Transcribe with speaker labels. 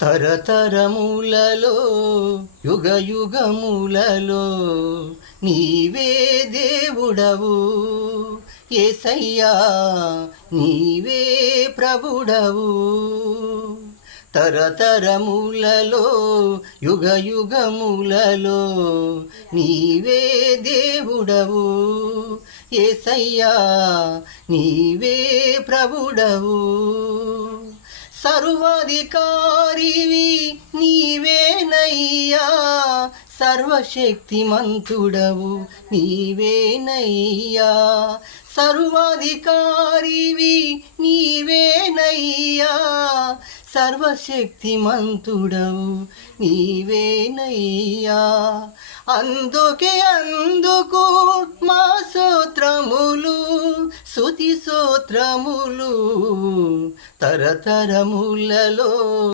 Speaker 1: తరతరములలో యుగ యుగములలో నీవే దేవుడవు. ఏసయ్యా నీవే ప్రభుడవు. తరతరములలో యుగ యుగములలో నీవే దేవుడవు. ఏసయ్యా నీవే ప్రభుడవు. సర్వాధికారివి నీవేనయ్యా సర్వశక్తిమంతుడవు నీవేనయ్యా. సర్వాధికారివి నీవేనయ్యా సర్వశక్తిమంతుడవు నీవేనయ్యా. అందుకే అందుకు శృతి సూత్రములు తరతరములలో